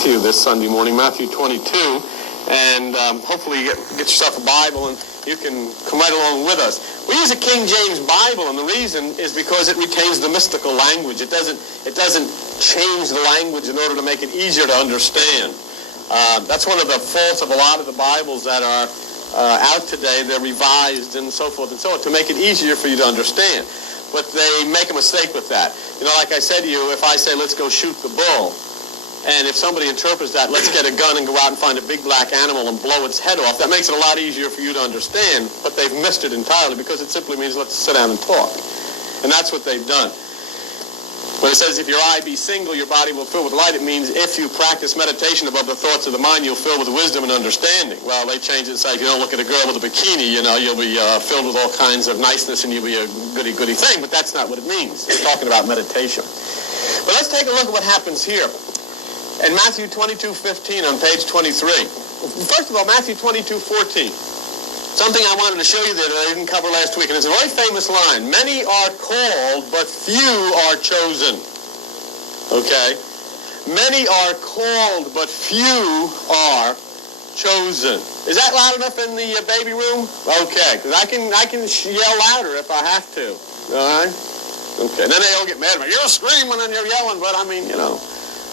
Matthew this Sunday morning, Matthew 22, and hopefully you get yourself a Bible and you can come right along with us. We use a King James Bible, and the reason is because it retains the mystical language. It doesn't change the language in order to make it easier to understand. That's one of the faults of a lot of the Bibles that are out today. They're revised and so forth and so on to make it easier for you to understand. But they make a mistake with that. You know, like I said to you, if I say, let's go shoot the bull, and if somebody interprets that, let's get a gun and go out and find a big black animal and blow its head off, that makes it a lot easier for you to understand, but they've missed it entirely because it simply means let's sit down and talk. And that's what they've done. When it says, if your eye be single, your body will fill with light, it means if you practice meditation above the thoughts of the mind, you'll fill with wisdom and understanding. Well, they change it and say, if you don't look at a girl with a bikini, you know, you'll be filled with all kinds of niceness and you'll be a goody-goody thing, but that's not what it means. It's talking about meditation. But let's take a look at what happens here. In Matthew 22:15 on page 23. First of all, Matthew 22:14. Something I wanted to show you that I didn't cover last week, and it's a very famous line. Many are called, but few are chosen. Okay? Many are called, but few are chosen. Is that loud enough in the baby room? Okay, because I can yell louder if I have to. All right? Okay, and then they all get mad at me. You're screaming and you're yelling, but I mean, you know,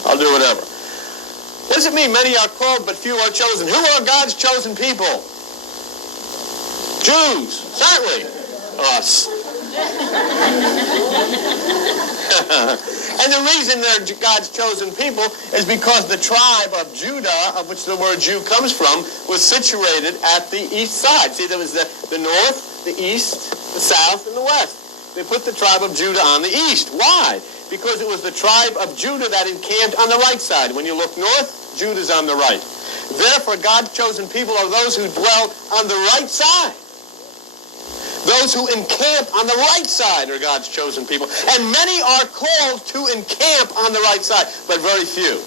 I'll do whatever. What does it mean, many are called, but few are chosen? Who are God's chosen people? Jews, certainly. Us. And the reason they're God's chosen people is because the tribe of Judah, of which the word Jew comes from, was situated at the east side. See, there was the north, the east, the south, and the west. They put the tribe of Judah on the east. Why? Because it was the tribe of Judah that encamped on the right side. When you look north, Judah's on the right. Therefore, God's chosen people are those who dwell on the right side. Those who encamp on the right side are God's chosen people. And many are called to encamp on the right side, but very few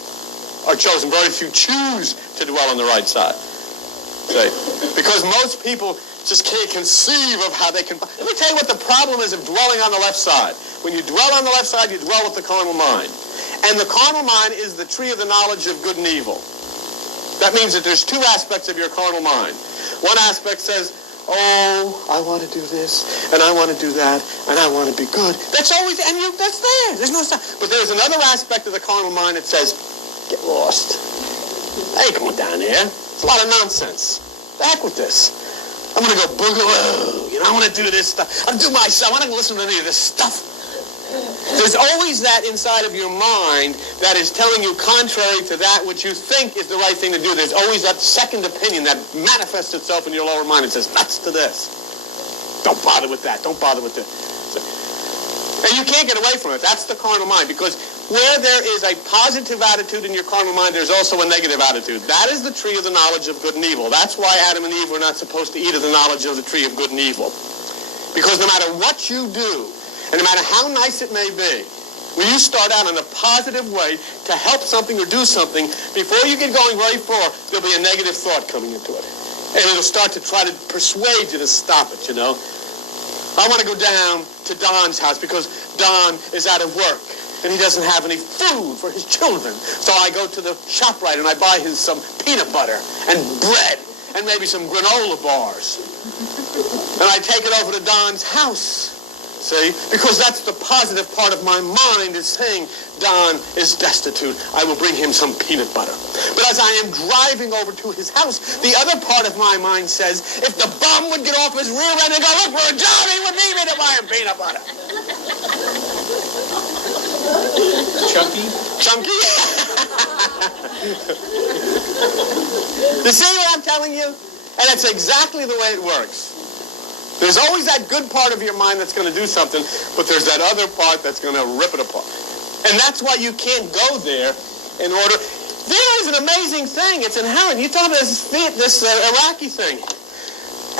are chosen. Very few choose to dwell on the right side. See? Because most people just can't conceive of how they can. Let me tell you what the problem is of dwelling on the left side. When you dwell on the left side, you dwell with the carnal mind. And the carnal mind is the tree of the knowledge of good and evil. That means that there's two aspects of your carnal mind. One aspect says, oh, I want to do this, and I want to do that, and I want to be good. That's always, that's there. There's no stop. But there's another aspect of the carnal mind that says, get lost. I ain't going down there. It's a lot of nonsense. The heck with this. I'm going to go boogaloo. You know, I want to do this stuff. I want to listen to any of this stuff. There's always that inside of your mind that is telling you contrary to that which you think is the right thing to do. There's always that second opinion that manifests itself in your lower mind and says, nuts to this. Don't bother with that. Don't bother with this. And you can't get away from it. That's the carnal mind. Because where there is a positive attitude in your carnal mind, there's also a negative attitude. That is the tree of the knowledge of good and evil. That's why Adam and Eve were not supposed to eat of the knowledge of the tree of good and evil. Because no matter what you do, and no matter how nice it may be, when you start out in a positive way to help something or do something, before you get going very far, there'll be a negative thought coming into it. And it'll start to try to persuade you to stop it, you know. I want to go down to Don's house because Don is out of work and he doesn't have any food for his children. So I go to the ShopRite and I buy him some peanut butter and bread and maybe some granola bars. And I take it over to Don's house. See? Because that's the positive part of my mind is saying, Don is destitute. I will bring him some peanut butter. But as I am driving over to his house, the other part of my mind says, if the bum would get off his rear end and go look for a job, he would need me to buy him peanut butter. Chunky? Chunky? You see what I'm telling you? And that's exactly the way it works. There's always that good part of your mind that's going to do something, but there's that other part that's going to rip it apart. And that's why you can't go there in order. There is an amazing thing. It's inherent. You talk about this Iraqi thing.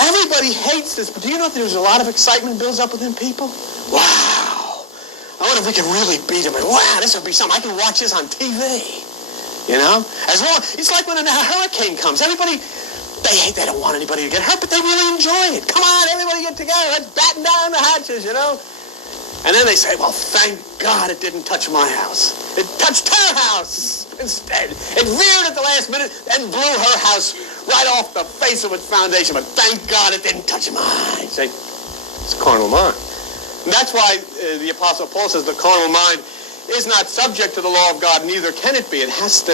Everybody hates this, but do you know that there's a lot of excitement builds up within people? Wow. I wonder if we can really beat them. And wow, this would be something. I can watch this on TV. You know? It's like when a hurricane comes. Everybody... They don't want anybody to get hurt, but they really enjoy it. Come on, everybody get together. Let's batten down the hatches, you know. And then they say, well, thank God it didn't touch my house. It touched her house instead. It veered at the last minute and blew her house right off the face of its foundation. But thank God it didn't touch mine. See, it's a carnal mind. And that's why the Apostle Paul says the carnal mind is not subject to the law of God, neither can it be. It has to,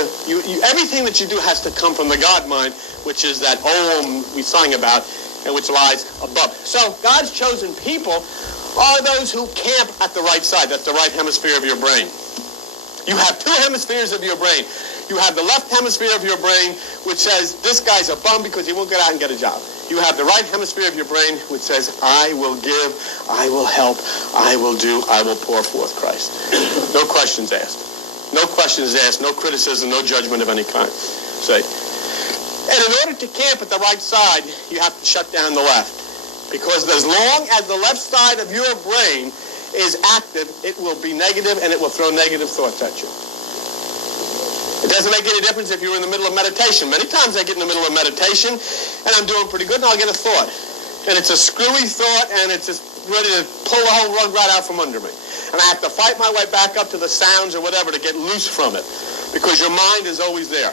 everything that you do has to come from the God mind, which is that Om we sang about, and which lies above. So God's chosen people are those who camp at the right side. That's the right hemisphere of your brain. You have two hemispheres of your brain. You have the left hemisphere of your brain, which says, this guy's a bum because he won't get out and get a job. You have the right hemisphere of your brain, which says, I will give, I will help, I will do, I will pour forth Christ. No questions asked. No questions asked, no criticism, no judgment of any kind. Say. And in order to camp at the right side, you have to shut down the left. Because as long as the left side of your brain is active, it will be negative and it will throw negative thoughts at you. It doesn't make any difference if you're in the middle of meditation. Many times I get in the middle of meditation and I'm doing pretty good and I'll get a thought. And it's a screwy thought and it's just ready to pull the whole rug right out from under me. And I have to fight my way back up to the sounds or whatever to get loose from it. Because your mind is always there.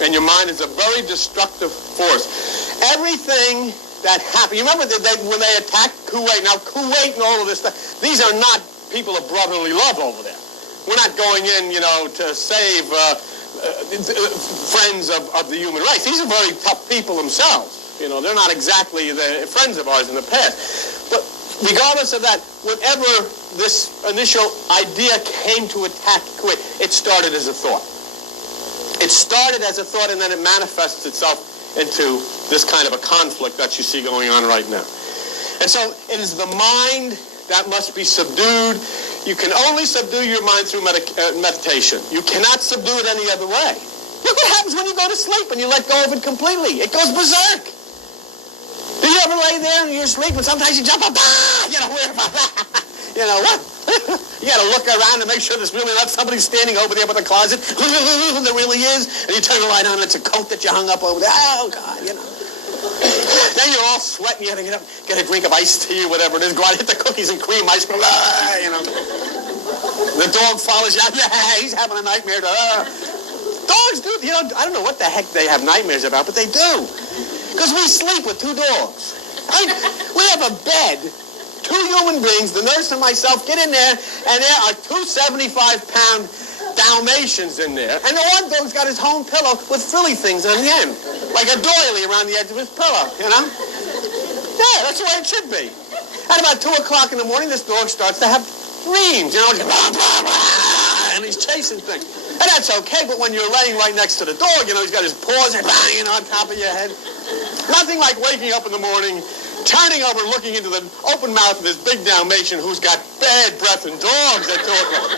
And your mind is a very destructive force. Everything that happened, you remember when they attacked Kuwait? Now Kuwait and all of this stuff, these are not people of brotherly love over there. We're not going in, to save friends of the human race. These are very tough people themselves. They're not exactly the friends of ours in the past. But regardless of that, whenever this initial idea came to attack Kuwait, it started as a thought. It started as a thought and then it manifests itself into this kind of a conflict that you see going on right now. And so it is the mind that must be subdued. You can only subdue your mind through meditation. You cannot subdue it any other way. Look what happens when you go to sleep and you let go of it completely. It goes berserk. Do you ever lay there and you're asleep and sometimes you jump up, where about that? What? You got to look around and make sure there's really not somebody standing over there by the closet. There really is. And you turn the light on and it's a coat that you hung up over there. Oh, God, Then you're all sweating. You got to get up, get a drink of iced tea or whatever it is. Go out, hit the cookies and cream ice cream. The dog follows you. He's having a nightmare. Dogs do. I don't know what the heck they have nightmares about, but they do. Because we sleep with two dogs. We have a bed. Two human beings, the nurse and myself, get in there, and there are two 75-pound Dalmatians in there. And the one dog's got his home pillow with frilly things on the end, like a doily around the edge of his pillow, Yeah, that's the way it should be. At about 2 o'clock in the morning, this dog starts to have dreams, and he's chasing things. And that's okay, but when you're laying right next to the dog, he's got his paws banging on top of your head. Nothing like waking up in the morning, turning over, looking into the open mouth of this big Dalmatian who's got bad breath and dogs at 2 o'clock.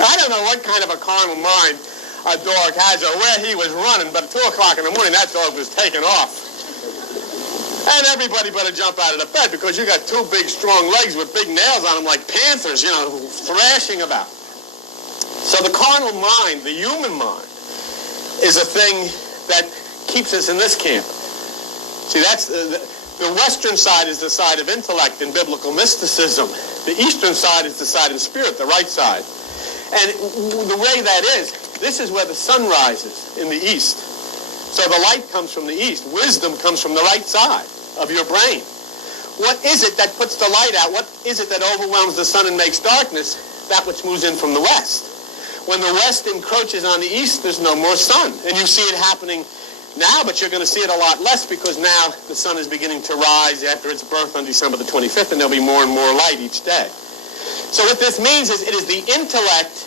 I don't know what kind of a carnal mind a dog has or where he was running, but at 2 o'clock in the morning, that dog was taking off. And everybody better jump out of the bed because you got two big, strong legs with big nails on them like panthers, thrashing about. So the carnal mind, the human mind, is a thing that keeps us in this camp. See, that's the Western side is the side of intellect and biblical mysticism. The Eastern side is the side of spirit, the right side. And the way that is, this is where the sun rises in the east. So the light comes from the east. Wisdom comes from the right side of your brain. What is it that puts the light out? What is it that overwhelms the sun and makes darkness? That which moves in from the west. When the west encroaches on the east, there's no more sun. And you see it happening now, but you're going to see it a lot less because now the sun is beginning to rise after its birth on December the 25th, and there'll be more and more light each day. So what this means is it is the intellect.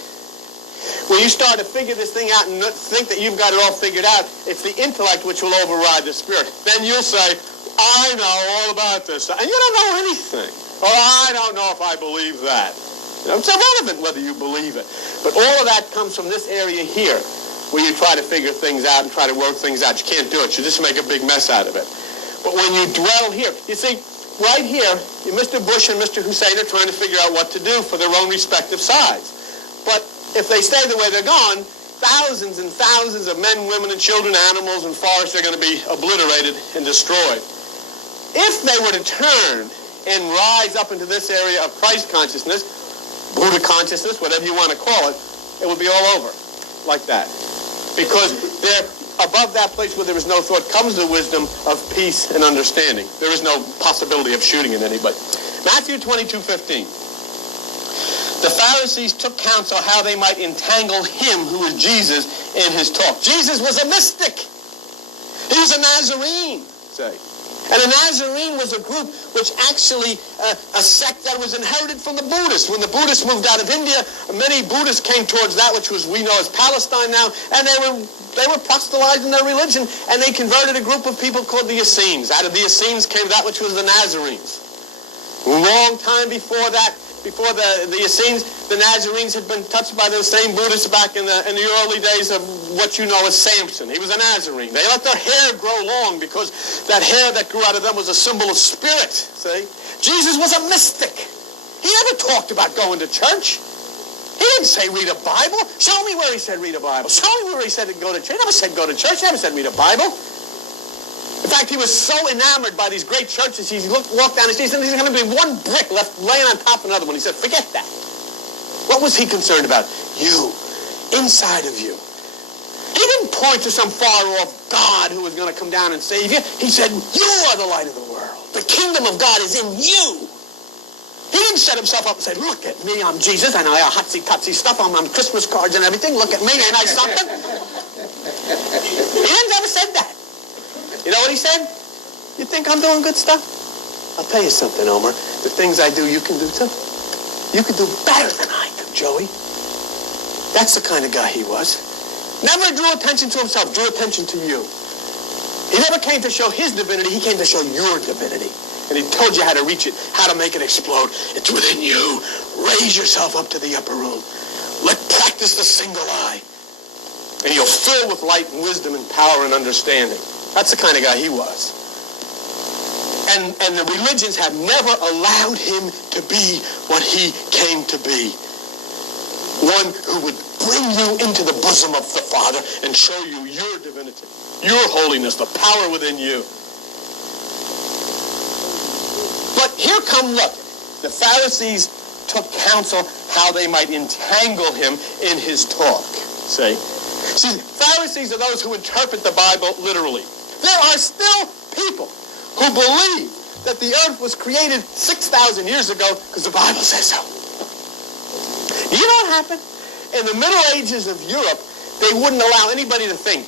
When you start to figure this thing out and think that you've got it all figured out, it's the intellect which will override the spirit. Then you'll say, I know all about this. And you don't know anything. Or I don't know if I believe that. It's irrelevant whether you believe it. But all of that comes from this area here, where you try to figure things out and try to work things out. You can't do it. You just make a big mess out of it. But when you dwell here, you see, right here, Mr. Bush and Mr. Hussein are trying to figure out what to do for their own respective sides. But if they stay the way they're going, thousands and thousands of men, women, and children, animals, and forests are going to be obliterated and destroyed. If they were to turn and rise up into this area of Christ consciousness, Buddha consciousness, whatever you want to call it, it would be all over like that. Because there, above that place where there is no thought comes the wisdom of peace and understanding. There is no possibility of shooting at anybody. Matthew 22:15. The Pharisees took counsel how they might entangle him, who is Jesus, in his talk. Jesus was a mystic. He was a Nazarene, say. And a Nazarene was a group which actually, a sect that was inherited from the Buddhists. When the Buddhists moved out of India, many Buddhists came towards that which we know as Palestine now, and they were proselytizing their religion, and they converted a group of people called the Essenes. Out of the Essenes came that which was the Nazarenes. A long time before that, before the Essenes, the Nazarenes had been touched by those same Buddhists back in the early days of what you know as Samson. He was a Nazarene. They let their hair grow long because that hair that grew out of them was a symbol of spirit, see? Jesus was a mystic. He never talked about going to church. He didn't say read a Bible. Show me where he said read a Bible. Show me where he said go to church. He never said go to church. He never said read a Bible. In fact, he was so enamored by these great churches, he walked down the street and said, there's going to be one brick left laying on top of another one. He said, forget that. What was he concerned about? You. Inside of you. He didn't point to some far-off God who was going to come down and save you. He said, you are the light of the world. The kingdom of God is in you. He didn't set himself up and say, look at me, I'm Jesus. I know I hotsy-totsy stuff on Christmas cards and everything. Look at me, ain't I something? He didn't ever said that. You know what he said? You think I'm doing good stuff? I'll tell you something, Omer. The things I do, you can do too. You can do better than I do, Joey. That's the kind of guy he was. Never drew attention to himself, drew attention to you. He never came to show his divinity, he came to show your divinity. And he told you how to reach it, how to make it explode. It's within you. Raise yourself up to the upper room. Practice the single eye. And you'll fill with light and wisdom and power and understanding. That's the kind of guy he was. And the religions have never allowed him to be what he came to be. One who would bring you into the bosom of the Father and show you your divinity, your holiness, the power within you. But here come, look, the Pharisees took counsel how they might entangle him in his talk. See, Pharisees are those who interpret the Bible literally. There are still people who believe that the earth was created 6,000 years ago because the Bible says so. You know what happened? In the Middle Ages of Europe, they wouldn't allow anybody to think.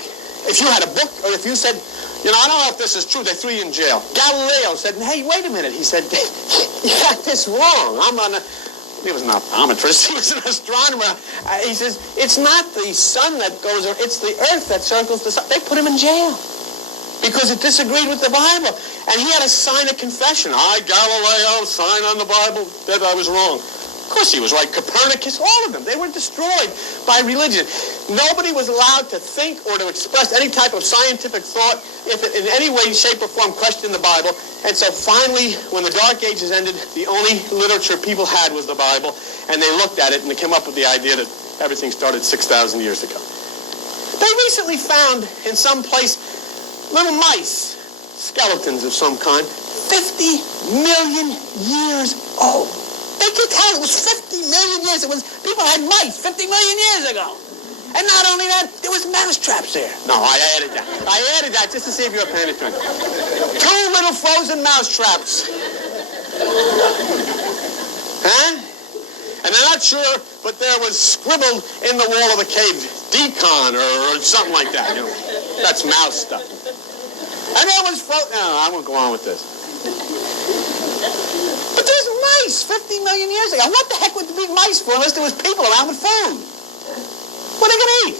If you had a book, or if you said, you know, I don't know if this is true, they threw you in jail. Galileo said, hey, wait a minute. He said, you got this wrong. He was an optometrist. He was an astronomer. He says, it's not the sun that goes, it's the earth that circles the sun. They put him in jail because it disagreed with the Bible. And he had to sign a confession. I, Galileo, sign on the Bible that I was wrong. Of course he was right. Copernicus, all of them. They were destroyed by religion. Nobody was allowed to think or to express any type of scientific thought if it in any way, shape, or form questioned the Bible. And so finally, when the Dark Ages ended, the only literature people had was the Bible. And they looked at it and they came up with the idea that everything started 6,000 years ago. They recently found in some place little mice, skeletons of some kind, 50 million years old. They could tell it was 50 million years. It was people had mice 50 million years ago. And not only that, there was mouse traps there. No, I added that. I added that just to see if you were paying attention. 2 little frozen mouse traps. Huh? And they're not sure, but there was scribbled in the wall of the cave, decon or something like that. You know, that's mouse stuff. And there was no, I won't go on with this. But there's mice 50 million years ago. What the heck would there be mice for unless there was people around with food? What are they going to eat?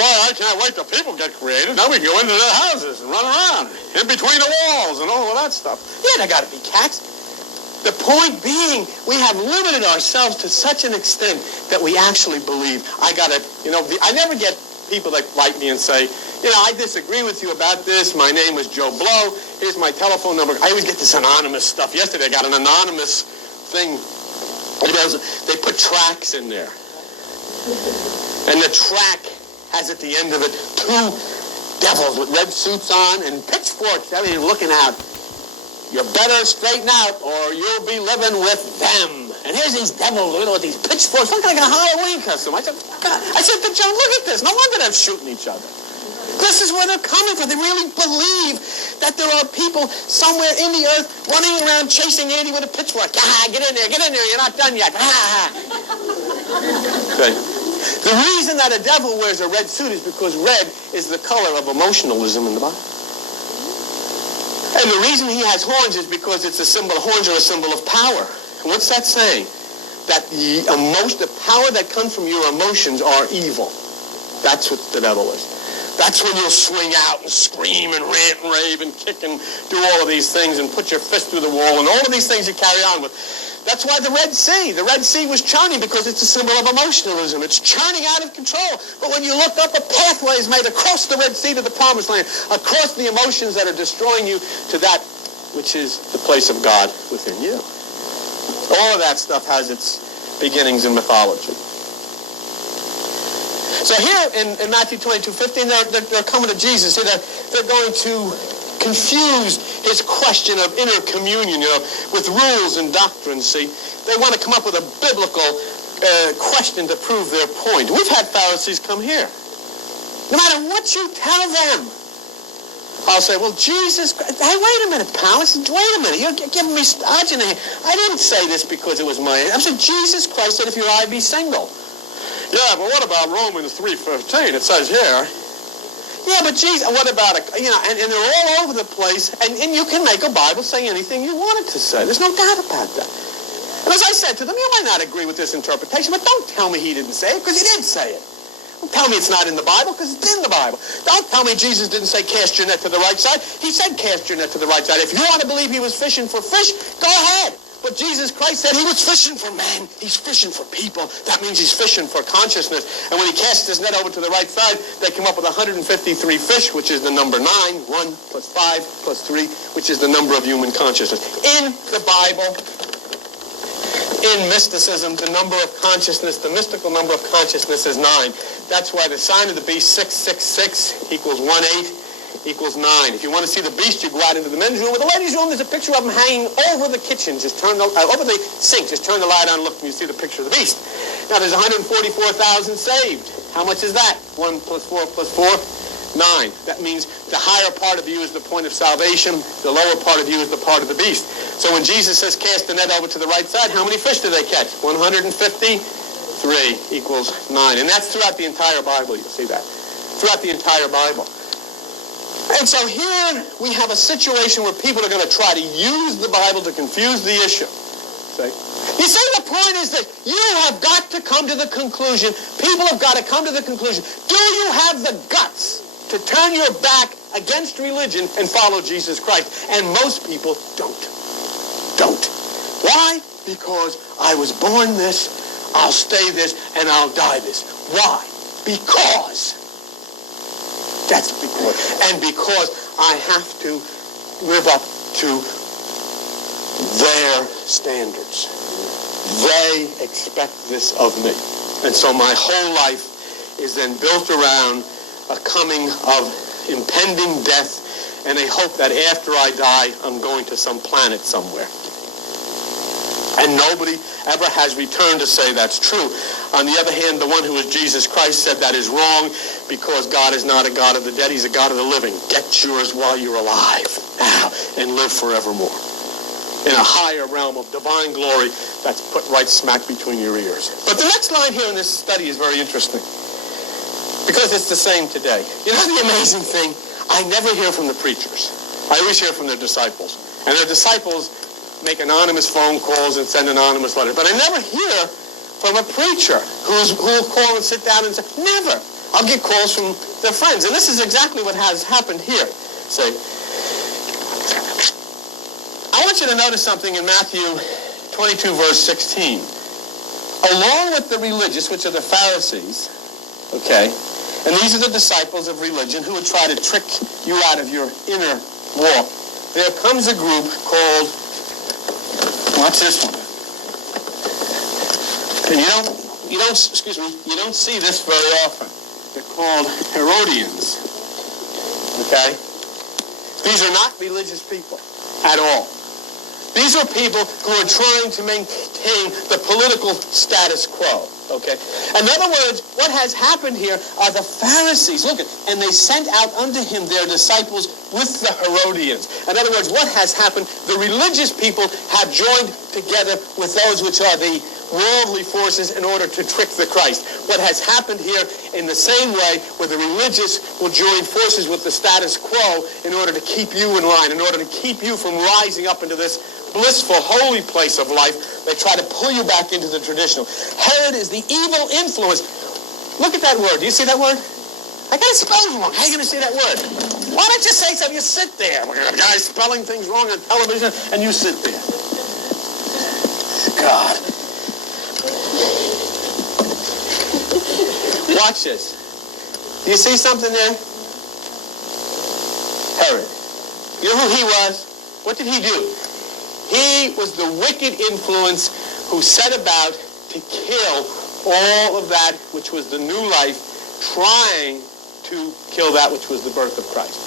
Well, I can't wait till people get created. Now we can go into their houses and run around in between the walls and all of that stuff. Yeah, there got to be cats. The point being, we have limited ourselves to such an extent that we actually believe. I never get people that write me and say, you know, I disagree with you about this. My name is Joe Blow. Here's my telephone number. I always get this anonymous stuff. Yesterday I got an anonymous thing. They put tracks in there. And the track has at the end of it 2 devils with red suits on and pitchforks. Everything looking out. You better straighten out or you'll be living with them. And here's these devils, with these pitchforks, looking like a Halloween costume. I said, God. I said to Joan, look at this. No wonder they're shooting each other. This is where they're coming from. They really believe that there are people somewhere in the earth running around chasing Andy with a pitchfork. Ah, get in there, you're not done yet. Ah. Okay. The reason that a devil wears a red suit is because red is the color of emotionalism in the Bible. And the reason he has horns is because it's a symbol, horns are a symbol of power. And what's that saying? That the power that comes from your emotions are evil. That's what the devil is. That's when you'll swing out and scream and rant and rave and kick and do all of these things and put your fist through the wall and all of these things you carry on with. That's why the Red Sea was churning because it's a symbol of emotionalism. It's churning out of control. But when you look up, a pathway is made across the Red Sea to the Promised Land, across the emotions that are destroying you to that which is the place of God within you. All of that stuff has its beginnings in mythology. So here in Matthew 22:15, they're coming to Jesus. See, they're going to confuse his question of inner communion, with rules and doctrines. See, they want to come up with a biblical question to prove their point. We've had Pharisees come here. No matter what you tell them, I'll say, well, Jesus, hey, wait a minute, pal. Wait a minute. You're giving me stodging here. I didn't say this because it was my... I said, Jesus Christ said, if your eye be single. Yeah, but what about Romans 3:15? It says here. Yeah, but Jesus, what about it? And they're all over the place, and you can make a Bible say anything you want it to say. There's no doubt about that. And as I said to them, you might not agree with this interpretation, but don't tell me he didn't say it, because he did say it. Don't tell me it's not in the Bible, because it's in the Bible. Don't tell me Jesus didn't say cast your net to the right side. He said cast your net to the right side. If you want to believe he was fishing for fish, go ahead. But Jesus Christ said he was fishing for man. He's fishing for people. That means he's fishing for consciousness. And when he cast his net over to the right side, they come up with 153 fish, which is the number 9, 1 plus 5 plus 3, which is the number of human consciousness. In the Bible, in mysticism, the number of consciousness, the mystical number of consciousness is 9. That's why the sign of the beast, 666, equals 18. Equals 9. If you want to see the beast, you go out into the men's room. With the ladies' room, there's a picture of him hanging over the kitchen. Just turn over the sink. Just turn the light on and look, and you see the picture of the beast. Now, there's 144,000 saved. How much is that? 1 plus 4 plus 4? 9. That means the higher part of you is the point of salvation. The lower part of you is the part of the beast. So when Jesus says cast the net over to the right side, how many fish do they catch? 153 equals 9. And that's throughout the entire Bible. You'll see that. Throughout the entire Bible. And so here we have a situation where people are going to try to use the Bible to confuse the issue. See? You see, the point is that you have got to come to the conclusion, people have got to come to the conclusion, do you have the guts to turn your back against religion and follow Jesus Christ? And most people don't. Don't. Why? Because I was born this, I'll stay this, and I'll die this. Why? Because. That's because. And because I have to live up to their standards. They expect this of me. And so my whole life is then built around a coming of impending death and a hope that after I die, I'm going to some planet somewhere. And nobody ever has returned to say that's true. On the other hand, the one who is Jesus Christ said that is wrong because God is not a God of the dead, he's a God of the living. Get yours while you're alive now and live forevermore. In a higher realm of divine glory that's put right smack between your ears. But the next line here in this study is very interesting because it's the same today. You know the amazing thing? I never hear from the preachers. I always hear from their disciples. And their disciples make anonymous phone calls and send anonymous letters. But I never hear from a preacher who'll call and sit down and say, never. I'll get calls from their friends. And this is exactly what has happened here. See, I want you to notice something in Matthew 22, verse 16. Along with the religious, which are the Pharisees, okay, and these are the disciples of religion who would try to trick you out of your inner walk, there comes a group called, watch this one. And you don't see this very often. They're called Herodians. Okay? These are not religious people at all. These are people who are trying to maintain the political status quo. Okay? In other words, what has happened here are the Pharisees. Look, and they sent out unto him their disciples with the Herodians. In other words, what has happened? The religious people have joined together with those which are the worldly forces in order to trick the Christ. What has happened here in the same way where the religious will join forces with the status quo in order to keep you in line, in order to keep you from rising up into this blissful, holy place of life. They try to pull you back into the traditional. Herod is the evil influence. Look at that word. Do you see that word? I got it spelled wrong. How are you going to say that word? Why don't you say something? You sit there. A guy spelling things wrong on television, and you sit there. God. Watch this. Do you see something there? Herod. You know who he was? What did he do? He was the wicked influence who set about to kill all of that which was the new life, trying to kill that which was the birth of Christ.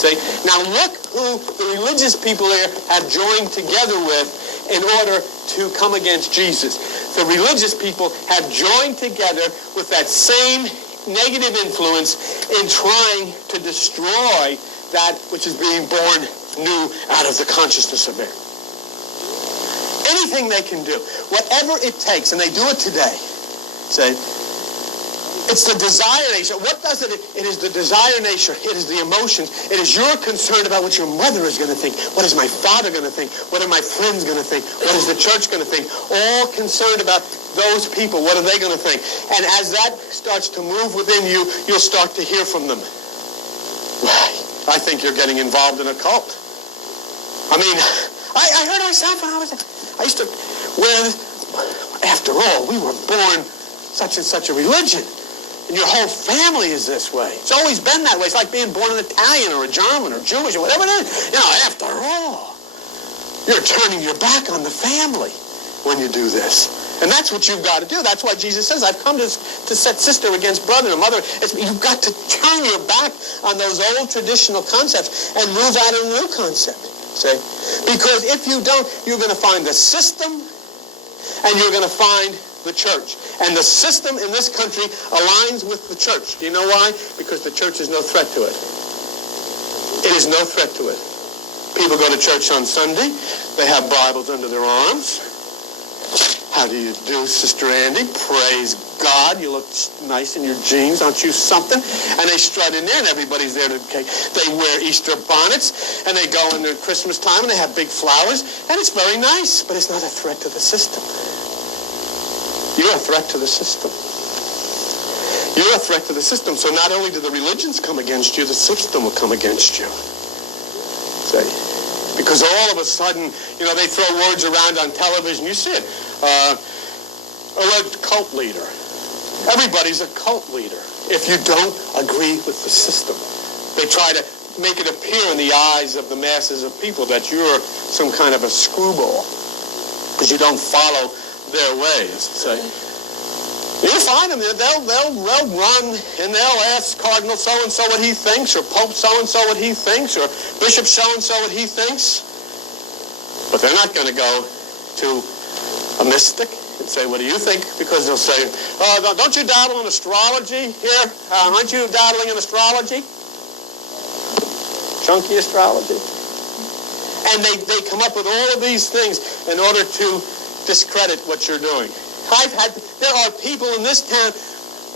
See? Now look who the religious people there have joined together with in order to come against Jesus. The religious people have joined together with that same negative influence in trying to destroy that which is being born new out of the consciousness of man. Anything they can do, whatever it takes, and they do it today. See? It's the desire nature. What does it? It is the desire nature. It is the emotions. It is your concern about what your mother is going to think. What is my father going to think? What are my friends going to think? What is the church going to think? All concerned about those people. What are they going to think? And as that starts to move within you, you'll start to hear from them. I think you're getting involved in a cult. I mean, I heard myself when I used to wear, after all, we were born such and such a religion. And your whole family is this way. It's always been that way. It's like being born an Italian or a German or Jewish or whatever it is. You know, after all, you're turning your back on the family when you do this. And that's what you've got to do. That's why Jesus says, I've come to set sister against brother and mother. You've got to turn your back on those old traditional concepts and move out of a new concept. See? Because if you don't, you're going to find the system and you're going to find the church. And the system in this country aligns with the church. Do you know why? Because the church is no threat to it. It is no threat to it. People go to church on Sunday. They have Bibles under their arms. How do you do, Sister Andy? Praise God. You look nice in your jeans. Aren't you something? And they strut in there, and everybody's there. They wear Easter bonnets, and they go in their Christmas time, and they have big flowers, and it's very nice, but it's not a threat to the system. You're a threat to the system. You're a threat to the system. So not only do the religions come against you, the system will come against you. See? Because all of a sudden, you know, they throw words around on television. You see it. Alleged cult leader. Everybody's a cult leader if you don't agree with the system. They try to make it appear in the eyes of the masses of people that you're some kind of a screwball because you don't follow their ways. Say, you'll find them. They'll run and they'll ask Cardinal so-and-so what he thinks, or Pope so-and-so what he thinks, or Bishop so-and-so what he thinks. But they're not going to go to a mystic and say, what do you think? Because they'll say, oh, don't you dabble in astrology here? Aren't you dabbling in astrology? Chunky astrology? And they come up with all of these things in order to discredit what you're doing. There are people in this town,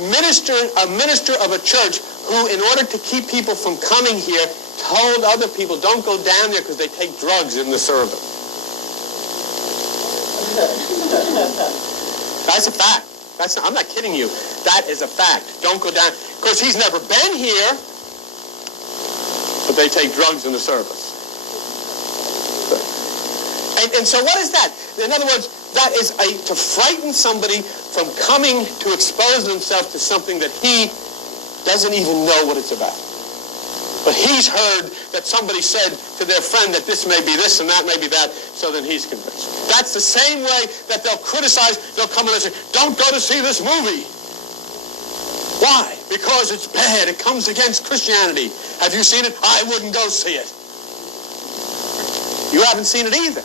a minister of a church who, in order to keep people from coming here, told other people, don't go down there because they take drugs in the service. That's a fact. I'm not kidding you. That is a fact. Don't go down. Of course, he's never been here, but they take drugs in the service. And so what is that? In other words, that is to frighten somebody from coming to expose themselves to something that he doesn't even know what it's about. But he's heard that somebody said to their friend that this may be this and that may be that, so then he's convinced. That's the same way that they'll criticize, they'll come in and say, don't go to see this movie. Why? Because it's bad. It comes against Christianity. Have you seen it? I wouldn't go see it. You haven't seen it either.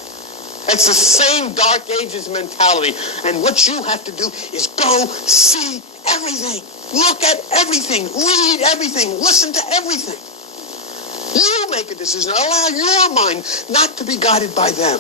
It's the same Dark Ages mentality. And what you have to do is go see everything. Look at everything. Read everything. Listen to everything. You make a decision. Allow your mind not to be guided by them.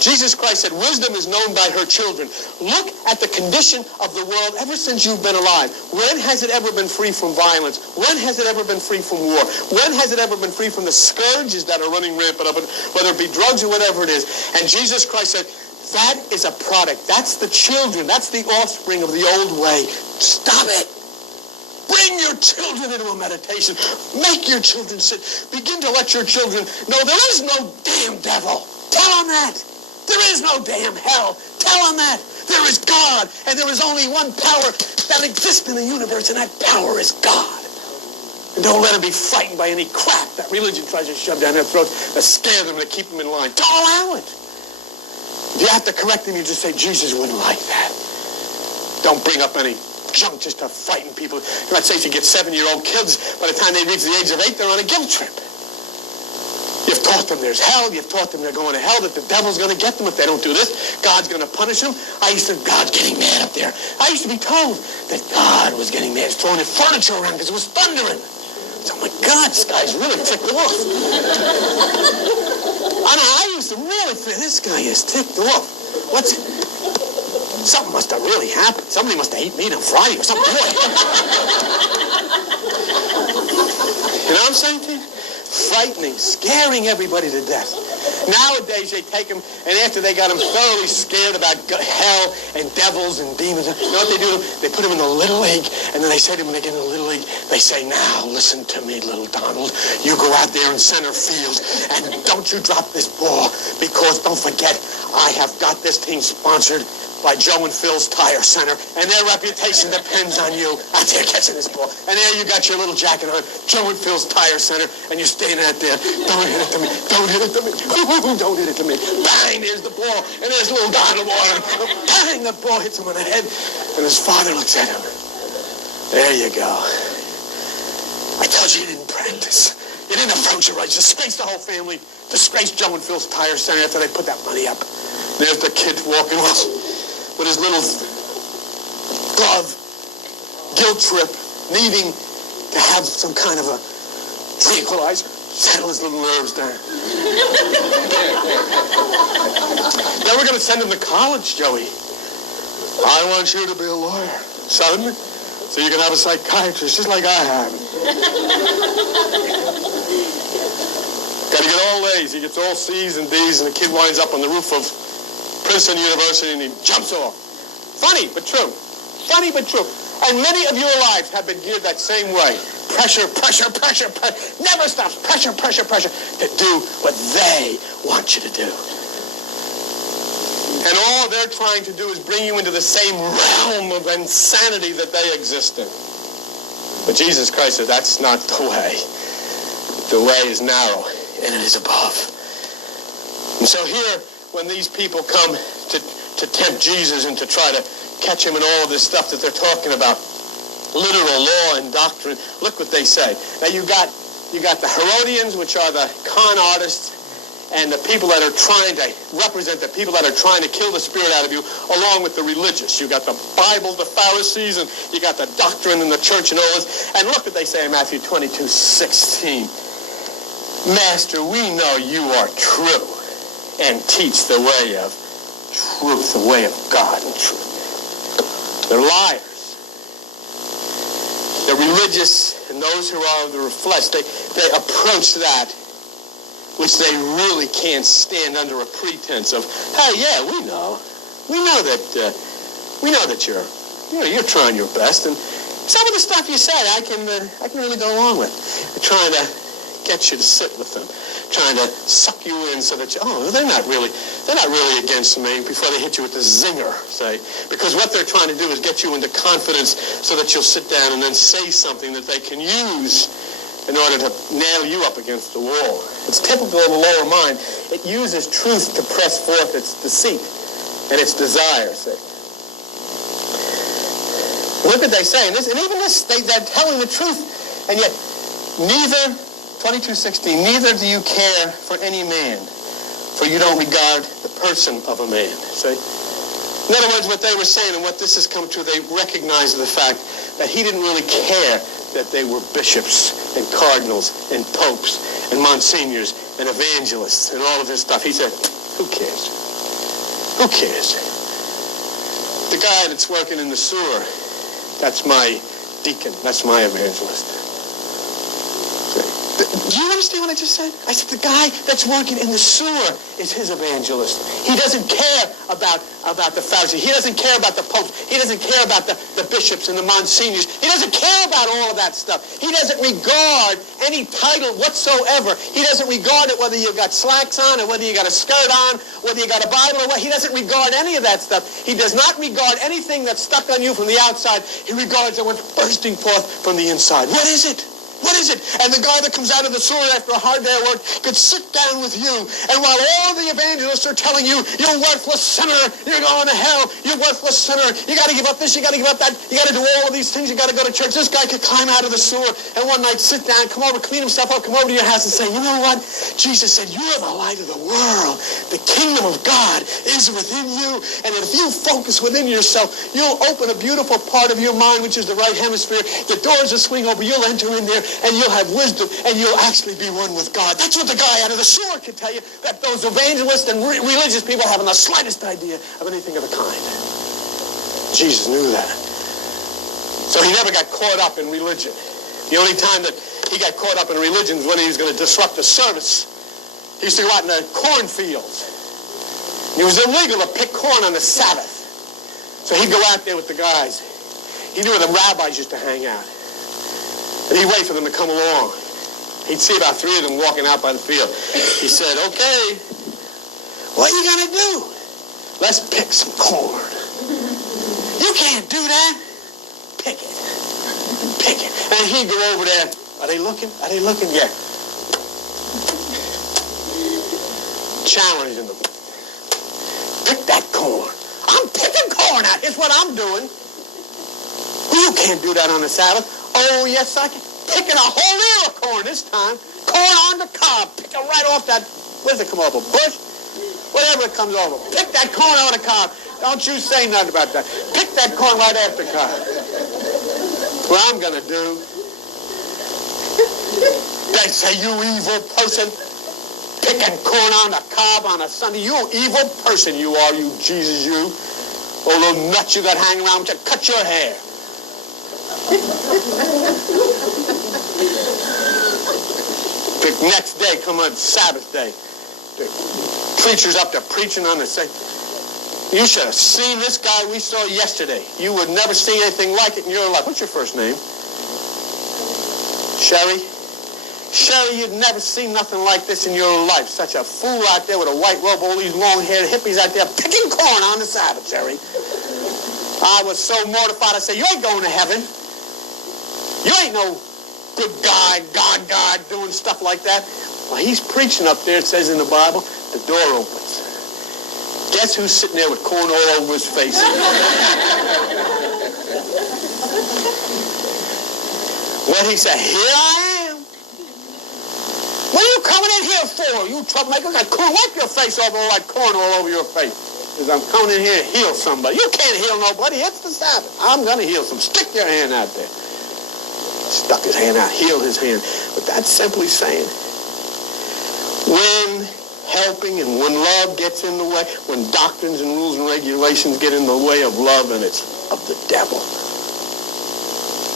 Jesus Christ said, wisdom is known by her children. Look at the condition of the world ever since you've been alive. When has it ever been free from violence? When has it ever been free from war? When has it ever been free from the scourges that are running rampant up, whether it be drugs or whatever it is? And Jesus Christ said, that is a product. That's the children. That's the offspring of the old way. Stop it. Bring your children into a meditation. Make your children sit. Begin to let your children know there is no damn devil. Tell them that. There is no damn hell. Tell them that. There is God, and there is only one power that exists in the universe, and that power is God. And don't let them be frightened by any crap that religion tries to shove down their throats to scare them, to keep them in line. Don't allow it. If you have to correct them, you just say, Jesus wouldn't like that. Don't bring up any junk just to frighten people. For God's sake, you get 7-year-old kids, by the time they reach the age of 8, they're on a guilt trip. You've taught them there's hell. You've taught them they're going to hell, that the devil's going to get them if they don't do this. God's going to punish them. God's getting mad up there. I used to be told that God was getting mad, throwing his furniture around because it was thundering. So, oh my God, this guy's really ticked off. I used to really think this guy is ticked off. Something must have really happened. Somebody must have eaten meat on Friday or something. You know what I'm saying to you? Frightening, scaring everybody to death. Nowadays, they take them, and after they got them thoroughly scared about hell and devils and demons, you know what they do? They put them in the Little League, and then they say to them when they get in the Little League, they say, now, listen to me, little Donald. You go out there in center field, and don't you drop this ball, because don't forget, I have got this team sponsored by Joe and Phil's Tire Center, and their reputation depends on you out there catching this ball. And there you got your little jacket on, Joe and Phil's Tire Center, and you're standing out there. Don't hit it to me. Don't hit it to me. Don't hit it to me. Bang, there's the ball, and there's little Donald Warren. Bang, the ball hits him on the head, and his father looks at him. There you go. I told you didn't practice. You didn't approach it right. Disgraced the whole family. Disgraced Joe and Phil's Tire Center after they put that money up. There's the kid walking with his little glove, guilt trip, needing to have some kind of a tranquilizer, settle his little nerves down. Then we're going to send him to college, Joey. I want you to be a lawyer, son, so you can have a psychiatrist just like I have. Got to get all A's. He gets all C's and D's, and the kid winds up on the roof of Princeton University, and he jumps off. Funny, but true. Funny, but true. And many of your lives have been geared that same way. Pressure, pressure, pressure, pressure. Never stops. Pressure, pressure, pressure to do what they want you to do. And all they're trying to do is bring you into the same realm of insanity that they exist in. But Jesus Christ said, that's not the way. The way is narrow, and it is above. And so here, when these people come to tempt Jesus and to try to catch him in all of this stuff that they're talking about, literal law and doctrine, look what they say. Now you got the Herodians, which are the con artists, and the people that are trying to represent the people that are trying to kill the spirit out of you, along with the religious. You got the Bible, the Pharisees, and you got the doctrine and the church and all this. And look what they say in Matthew 22:16. Master, we know you are true and teach the way of truth, the way of God and truth. They're liars. The religious and those who are of the flesh, they approach that which they really can't stand under a pretense of, hey, yeah, we know that you're trying your best, and some of the stuff you said I can really go along with. They're trying to get you to sit with them, trying to suck you in so that they're not really against me before they hit you with the zinger, say, because what they're trying to do is get you into confidence so that you'll sit down and then say something that they can use in order to nail you up against the wall. It's typical of the lower mind. It uses truth to press forth its deceit and its desire, see. Look what they say, and even this, they're telling the truth, and yet neither, 22:16, neither do you care for any man, for you don't regard the person of a man. See? In other words, what they were saying and what this has come to, they recognized the fact that he didn't really care that they were bishops and cardinals and popes and monsignors and evangelists and all of this stuff. He said, who cares? Who cares? The guy that's working in the sewer, that's my deacon. That's my evangelist. Do you understand what I just said? I said the guy that's working in the sewer is his evangelist. He doesn't care about the Pharisees. He doesn't care about the popes. He doesn't care about the bishops and the monsignors. He doesn't care about all of that stuff. He doesn't regard any title whatsoever. He doesn't regard it whether you got slacks on or whether you got a skirt on, whether you got a Bible or what. He doesn't regard any of that stuff. He does not regard anything that's stuck on you from the outside. He regards it what's bursting forth from the inside. What is it? What is it? And the guy that comes out of the sewer after a hard day of work could sit down with you, and while all the evangelists are telling you, you're a worthless sinner, you're going to hell, you're a worthless sinner, you got to give up this, you got to give up that, you got to do all of these things, you got to go to church. This guy could climb out of the sewer and one night sit down, come over, clean himself up, come over to your house and say, you know what? Jesus said, you're the light of the world. The kingdom of God is within you, and if you focus within yourself, you'll open a beautiful part of your mind, which is the right hemisphere. The doors will swing open, you'll enter in there, and you'll have wisdom, and you'll actually be one with God. That's what the guy out of the sewer can tell you, that those evangelists and religious people haven't the slightest idea of anything of the kind. Jesus knew that. So he never got caught up in religion. The only time that he got caught up in religion was when he was going to disrupt the service. He used to go out in the cornfields. It was illegal to pick corn on the Sabbath. So he'd go out there with the guys. He knew where the rabbis used to hang out. And he'd wait for them to come along. He'd see about 3 of them walking out by the field. He said, okay, what are you going to do? Let's pick some corn. You can't do that. Pick it. Pick it. And he'd go over there. Are they looking? Are they looking? Yeah. Challenging them. Pick that corn. I'm picking corn out. Here's what I'm doing. You can't do that on the Sabbath. Oh, yes, I can. Picking a whole ear of corn this time. Corn on the cob. Pick it right off that, what does it come off, a bush? Whatever it comes over. Pick that corn on the cob. Don't you say nothing about that. Pick that corn right off the cob. What I'm going to do, they say, you evil person, picking corn on the cob on a Sunday. You evil person you are, you Jesus, you. Oh, little nuts you got hanging around with you. Cut your hair. The next day, come on Sabbath day, the preacher's up there preaching on the same. You should have seen this guy we saw yesterday. You would never see anything like it in your life. What's your first name? Sherry? Sherry, you'd never seen nothing like this in your life. Such a fool out there with a white robe, all these long-haired hippies out there picking corn on the Sabbath, Sherry. I was so mortified. I said, you ain't going to heaven. You ain't no good guy, God, doing stuff like that. Well, he's preaching up there, it says in the Bible, the door opens. Guess who's sitting there with corn all over his face? What he said, here I am. What are you coming in here for, you troublemaker? Got corn, wipe your face off all that corn all over your face. Because I'm coming in here to heal somebody. You can't heal nobody, it's the Sabbath. I'm going to heal some. Stick your hand out there. Stuck his hand out, healed his hand. But that's simply saying, when helping and when love gets in the way, when doctrines and rules and regulations get in the way of love, and it's of the devil.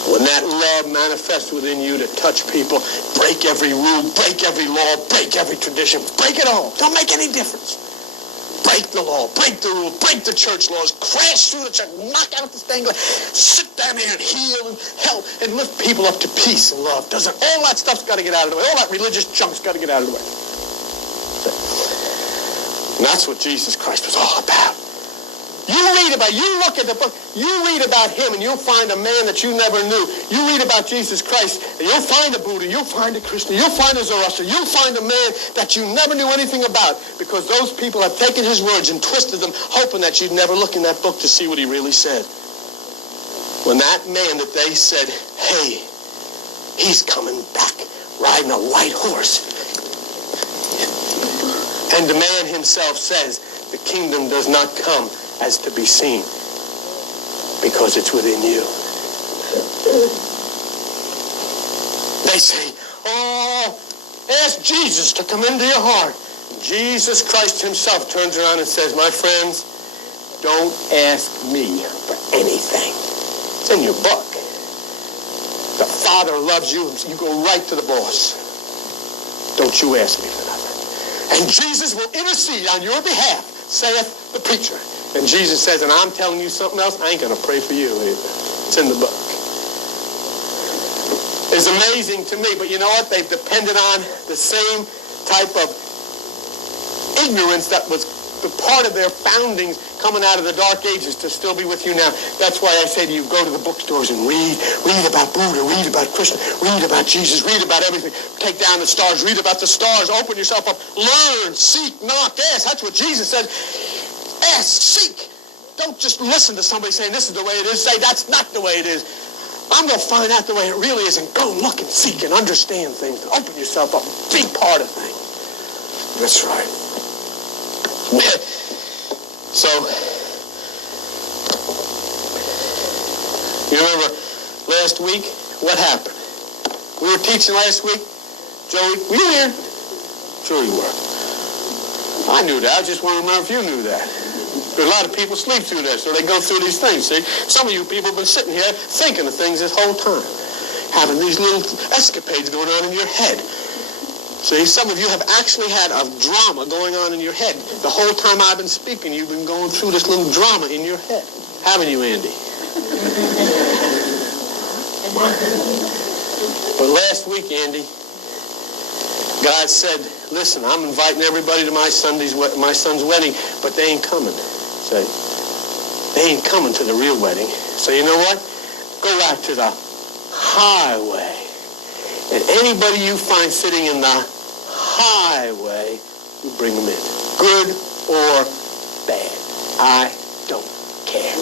When that love manifests within you to touch people, break every rule, break every law, break every tradition, break it all. Don't make any difference. Break the law, break the rule, break the church laws, crash through the church, knock out the stained glass, sit down there and heal and help and lift people up to peace and love. All that stuff's got to get out of the way. All that religious junk's got to get out of the way. And that's what Jesus Christ was all about. You look at the book, you read about him and you'll find a man that you never knew. You read about Jesus Christ and you'll find a Buddha, you'll find a Krishna, you'll find a Zoroaster, you'll find a man that you never knew anything about because those people have taken his words and twisted them, hoping that you'd never look in that book to see what he really said. When that man that they said, hey, he's coming back riding a white horse. And the man himself says, the kingdom does not come as to be seen, because it's within you. They say, oh, ask Jesus to come into your heart. Jesus Christ himself turns around and says, my friends, don't ask me for anything. It's in your book. The Father loves you. You go right to the boss. Don't you ask me for nothing. And Jesus will intercede on your behalf, saith the preacher. And Jesus says, and I'm telling you something else, I ain't going to pray for you either. It's in the book. It's amazing to me, but you know what? They've depended on the same type of ignorance that was the part of their foundings coming out of the Dark Ages to still be with you now. That's why I say to you, go to the bookstores and read about Buddha, read about Krishna, read about Jesus, read about everything. Take down the stars, read about the stars, open yourself up, learn, seek, knock, ask. That's what Jesus said. Ask, seek. Don't just listen to somebody saying this is the way it is. Say that's not the way it is. I'm going to find out the way it really is and go look and seek and understand things and open yourself up. Be part of things. That's right. So, you remember last week? What happened? We were teaching last week. Joey, were you here? Sure you were. I knew that. I just want to remember if you knew that. A lot of people sleep through this, or they go through these things, see? Some of you people have been sitting here thinking of things this whole time, having these little escapades going on in your head. See, some of you have actually had a drama going on in your head. The whole time I've been speaking, you've been going through this little drama in your head. Haven't you, Andy? But last week, Andy, God said, listen, I'm inviting everybody to my son's wedding, but they ain't coming. Say, they ain't coming to the real wedding. So you know what? Go out to the highway. And anybody you find sitting in the highway, you bring them in. Good or bad. I don't care.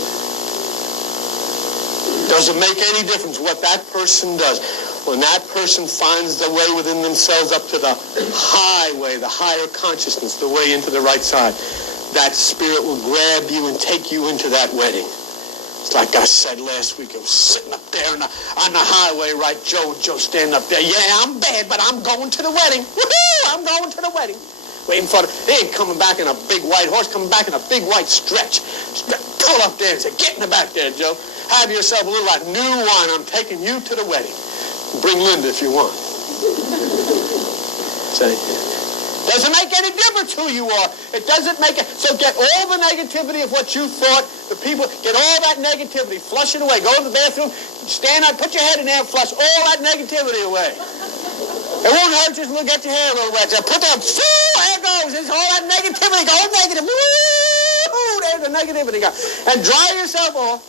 Doesn't make any difference what that person does. When that person finds the way within themselves up to the highway, the higher consciousness, the way into the right side, that spirit will grab you and take you into that wedding. It's like I said last week, I was sitting up there on the highway, right? Joe standing up there. Yeah, I'm bad, but I'm going to the wedding. Woohoo! I'm going to the wedding. Waiting for he ain't coming back in a big white horse, coming back in a big white stretch. Pull up there and say, get in the back there, Joe. Have yourself a little like new wine. I'm taking you to the wedding. Bring Linda if you want. Say, doesn't make any difference who you are. It doesn't make it. So get all the negativity of what you thought, the people, get all that negativity, flush it away. Go to the bathroom, stand up, put your head in there and flush all that negativity away. It won't hurt, just get your hair a little wet. So put that, there it goes. It's all that negativity. Go negative. Woo! There's the negativity. And dry yourself off.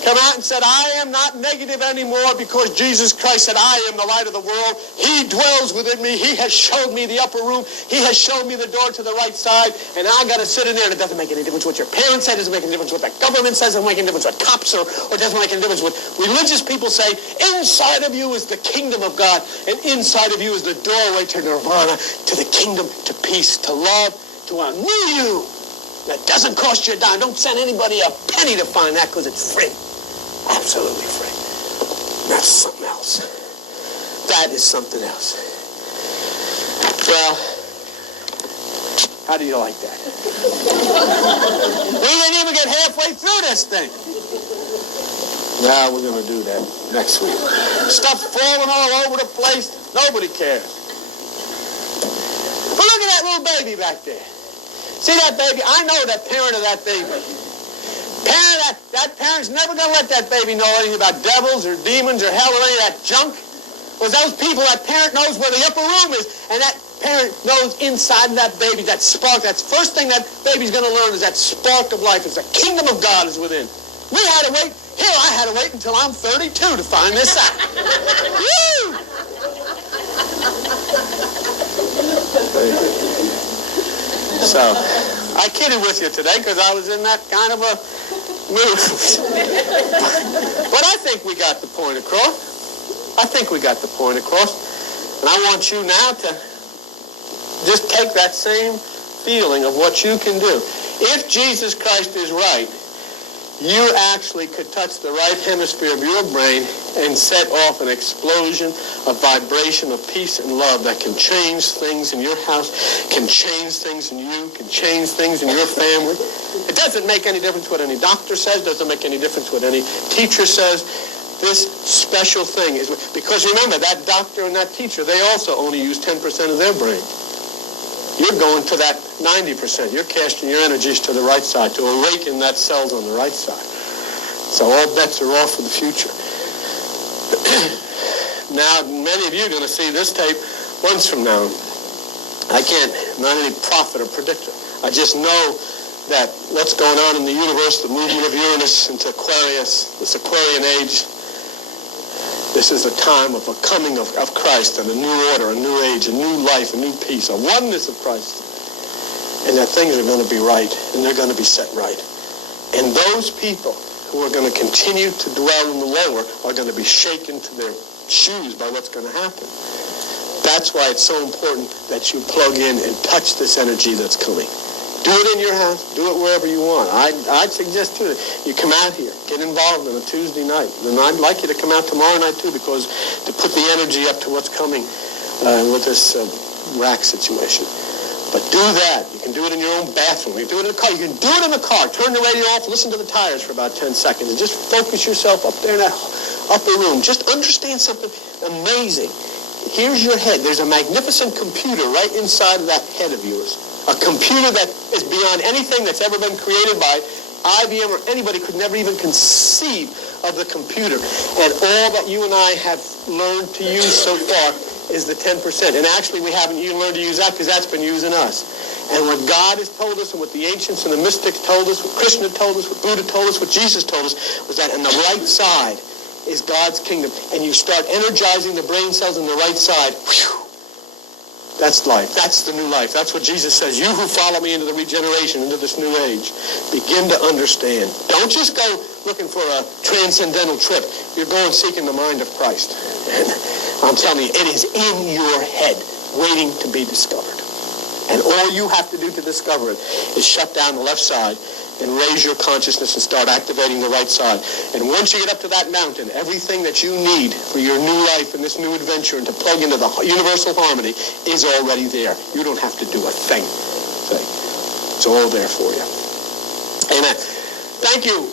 Come out and said, I am not negative anymore because Jesus Christ said, I am the light of the world. He dwells within me. He has showed me the upper room. He has shown me the door to the right side. And I got to sit in there. And it doesn't make any difference what your parents say. It doesn't make any difference what the government says. It doesn't make any difference what cops are. Or it doesn't make any difference what religious people say. Inside of you is the kingdom of God. And inside of you is the doorway to nirvana, to the kingdom, to peace, to love, to a new you. That doesn't cost you a dime. Don't send anybody a penny to find that because it's free. Absolutely free. That's something else. That is something else. Well, how do you like that? We didn't even get halfway through this thing. Now we're going to do that next week. Stuff falling all over the place. Nobody cares. But look at that little baby back there. See that baby? I know that parent of that baby. That parent's never going to let that baby know anything about devils or demons or hell or any of that junk. Because those people, that parent knows where the upper room is, and that parent knows inside that baby, that spark, that's the first thing that baby's going to learn is that spark of life. Is the kingdom of God is within. We had to wait. Here, I had to wait until I'm 32 to find this out. Woo! So, I kidded with you today because I was in that kind of a mood. But I think we got the point across. I think we got the point across. And I want you now to just take that same feeling of what you can do. If Jesus Christ is right, you actually could touch the right hemisphere of your brain and set off an explosion of vibration of peace and love that can change things in your house, can change things in you, can change things in your family. It doesn't make any difference what any doctor says, doesn't make any difference what any teacher says. This special thing is, because remember, that doctor and that teacher, they also only use 10% of their brain. You're going to that 90%. You're casting your energies to the right side, to awaken that cells on the right side. So all bets are off for the future. Now, many of you are going to see this tape months from now. I'm not any prophet or predictor. I just know that what's going on in the universe, the movement of Uranus into Aquarius, this Aquarian age, this is a time of a coming of Christ and a new order, a new age, a new life, a new peace, a oneness of Christ. And that things are going to be right, and they're going to be set right. And those people who are going to continue to dwell in the lower are going to be shaken to their shoes by what's going to happen. That's why it's so important that you plug in and touch this energy that's coming. Do it in your house. Do it wherever you want. I'd suggest, too, that you come out here. Get involved on a Tuesday night. And I'd like you to come out tomorrow night, too, because to put the energy up to what's coming with this rack situation. But do that. You can do it in your own bathroom. You can do it in the car. You can do it in the car. Turn the radio off. Listen to the tires for about 10 seconds. And just focus yourself up there in that upper room. Just understand something amazing. Here's your head. There's a magnificent computer right inside of that head of yours. A computer that is beyond anything that's ever been created by IBM or anybody could never even conceive of the computer. And all that you and I have learned to use so far is the 10%. And actually we haven't even learned to use that because that's been using us. And what God has told us and what the ancients and the mystics told us, what Krishna told us, what Buddha told us, what Jesus told us, was that on the right side is God's kingdom. And you start energizing the brain cells on the right side. Whew, that's life. That's the new life. That's what Jesus says. You who follow me into the regeneration, into this new age, begin to understand. Don't just go looking for a transcendental trip. You're going seeking the mind of Christ. And I'm telling you, it is in your head waiting to be discovered. And all you have to do to discover it is shut down the left side and raise your consciousness and start activating the right side. And once you get up to that mountain, everything that you need for your new life and this new adventure and to plug into the universal harmony is already there. You don't have to do a thing. It's all there for you. Amen. Thank you.